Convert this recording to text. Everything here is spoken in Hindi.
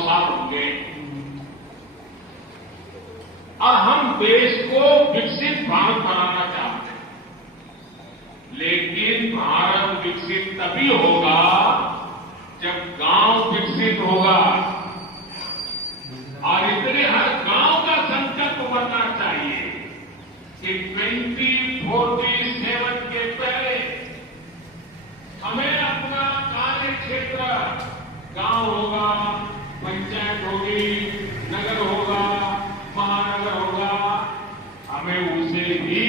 साल होंगे और हम देश को विकसित भारत बनाना चाहते हैं। लेकिन भारत विकसित तभी होगा जब गांव विकसित होगा और इसलिए हर गांव का संकल्प बनना चाहिए कि 2047 के पहले हमें अपना कार्य क्षेत्र गांव होगा, पंचायत होगी, नगर होगा, महानगर होगा, हमें उसे भी